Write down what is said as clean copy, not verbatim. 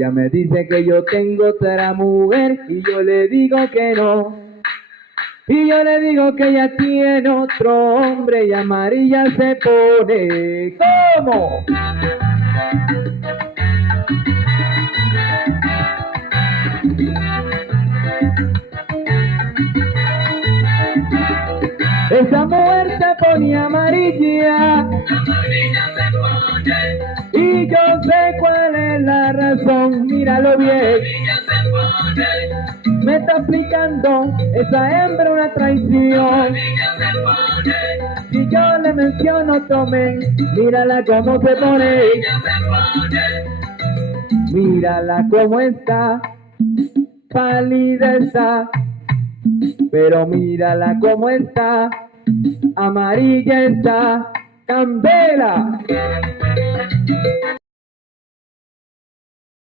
Ella me dice que yo tengo otra mujer y yo le digo que no. Y yo le digo que ella tiene otro hombre y amarilla se pone. ¿Cómo? Esa mujer se pone amarilla, se pone, y yo sé cuál es la razón, míralo bien. se pone, Me está explicando esa hembra una traición. se pone, Si yo le menciono tomen, mírala cómo se pone. se pone, Mírala cómo está, pálida está, pero mírala cómo está, amarilla está, candela.